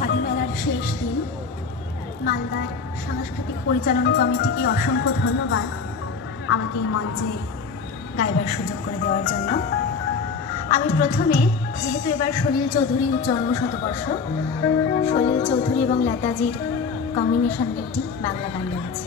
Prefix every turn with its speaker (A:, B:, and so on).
A: খাদি মেলার শেষ দিন, মালদার সাংস্কৃতিক পরিচালনা কমিটিকে অসংখ্য ধন্যবাদ আমাকে এই মঞ্চে গাইবার সুযোগ করে দেওয়ার জন্য। আমি প্রথমে, যেহেতু এবার সলিল চৌধুরীর জন্ম শতবর্ষ সলিল চৌধুরী এবং লতাজির কম্বিনেশন একটি বাংলা গান গাইছি।